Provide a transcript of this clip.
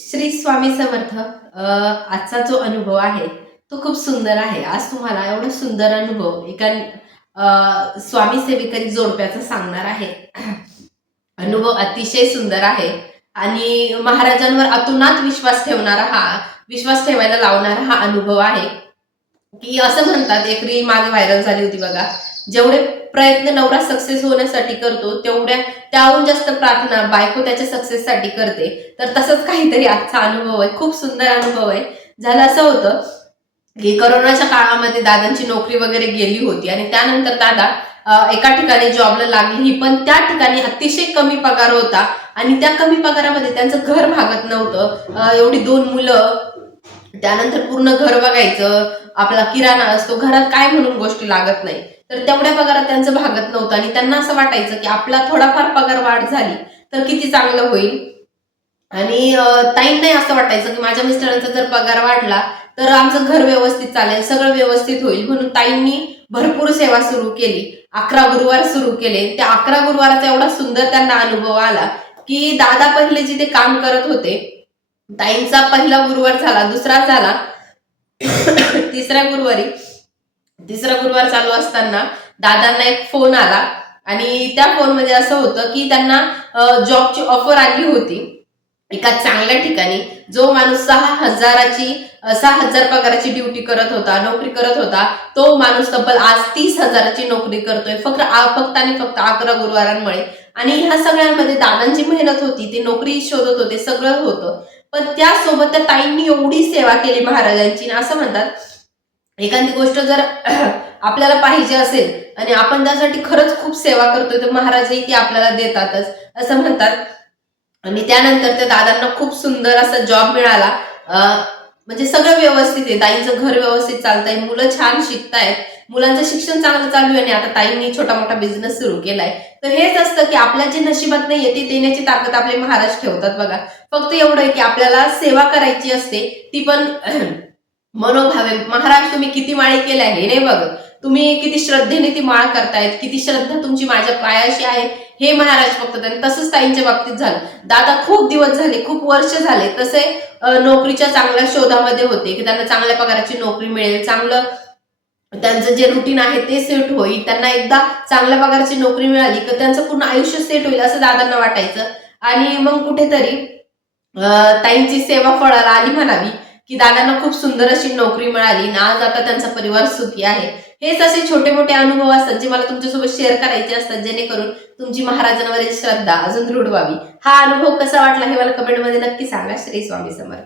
श्री स्वामी समर्थ. आजचा जो अनुभव आहे तो खूप सुंदर आहे. आज तुम्हाला एवढा सुंदर अनुभव एका स्वामी सेविकरी जोडप्याचा सांगणार आहे. अनुभव अतिशय सुंदर आहे आणि महाराजांवर अतोनात विश्वास ठेवायला लावणारा हा अनुभव आहे. की असं म्हणतात, एक रील मागे व्हायरल झाली होती बघा, जेवढे प्रयत्न नवरा सक्सेस होण्यासाठी करतो तेवढ्या त्याहून जास्त प्रार्थना बायको त्याच्या सक्सेससाठी करते. तर तसंच काहीतरी आजचा अनुभव आहे. खूप सुंदर अनुभव आहे. झालं असं होतं की करोनाच्या काळामध्ये दादांची नोकरी वगैरे गेली होती आणि त्यानंतर दादा एका ठिकाणी जॉबला लागली, पण त्या ठिकाणी अतिशय कमी पगार होता आणि त्या कमी पगारामध्ये त्यांचं घर भागत नव्हतं. एवढी 2 मुलं, त्यानंतर पूर्ण घर बघायचं, आपला किराणा असतो घरात, काय म्हणून गोष्टी लागत नाही, तर तेवढ्या पगारात त्यांचं भागत नव्हतं आणि त्यांना असं वाटायचं की आपला थोडाफार पगार वाढ झाली तर किती चांगलं होईल. आणि ताईंनाही असं वाटायचं की माझ्या मिस्टरांचा जर पगार वाढला तर आमचं घर व्यवस्थित चालेल, सगळं व्यवस्थित होईल. म्हणून ताईंनी भरपूर सेवा सुरू केली. 11 गुरुवार सुरू केले. त्या 11 गुरुवाराचा एवढा सुंदर त्यांना अनुभव आला की दादा पहिले जिथे काम करत होते, ताईंचा पहिला गुरुवार झाला, दुसरा झाला, तिसरा गुरुवार चालू असताना दादांना एक फोन आला आणि त्या फोन मध्ये असं होतं की त्यांना जॉबची ऑफर आली होती एका चांगल्या ठिकाणी. जो माणूस 6,000 पगाराची ड्युटी करत होता, नोकरी करत होता, तो माणूस तब्बल आज 30,000ची नोकरी करतोय, फक्त आणि फक्त 11 गुरुवारांमुळे. आणि ह्या सगळ्यांमध्ये दादांची मेहनत होती, ते नोकरी शोधत होते, सगळं होतं, पण त्यासोबत त्या ताईंनी एवढी सेवा केली महाराजांची. असं म्हणतात, एखादी गोष्ट जर आपल्याला पाहिजे असेल आणि आपण त्यासाठी खरंच खूप सेवा करतोय तर महाराजही ती आपल्याला देतातच, असं म्हणतात. आणि त्यानंतर त्या दादांना खूप सुंदर असा जॉब मिळाला. म्हणजे सगळं व्यवस्थित आहे, ताईंचं घर व्यवस्थित चालतंय, मुलं छान शिकतायत, मुलांचं शिक्षण चांगलं चालू आहे आणि आता ताईंनी छोटा मोठा बिझनेस सुरू केलाय. तर हेच असतं की आपल्या जे नशिबात नाहीये ते देण्याची ताकद आपले महाराज ठेवतात बघा. फक्त एवढं आहे की आपल्याला सेवा करायची असते, ती पण मनोभावे. महाराज तुम्ही किती माळी केल्या हे नाही बघत, तुम्ही किती श्रद्धेने ती माळ करतायत, किती श्रद्धा तुमची माझ्या पायाशी आहे हे महाराज बघतात. आणि तसंच ताईंच्या बाबतीत झालं. दादा खूप दिवस झाले, खूप वर्ष झाले तसे नोकरीच्या चांगल्या शोधामध्ये होते की त्यांना चांगल्या पगाराची नोकरी मिळेल, चांगलं त्यांचं जे रुटीन आहे ते सेट होईल, त्यांना एकदा चांगल्या पगाराची नोकरी मिळाली की त्यांचं पूर्ण आयुष्य सेट होईल असं दादांना वाटायचं. आणि मग कुठेतरी ताईंची सेवा फळाला आली म्हणावी की दादांना खूप सुंदर अशी नोकरी मिळाली आणि आज आता त्यांचा परिवार सुखी आहे. हेच असे छोटे मोठे अनुभव असतात जे मला तुमच्यासोबत शेअर करायचे असतात, जेणेकरून तुमची महाराजांवरील श्रद्धा अजून दृढ व्हावी. हा अनुभव कसा वाटला हे मला कमेंटमध्ये नक्की सांगा. श्री स्वामी समर्थ.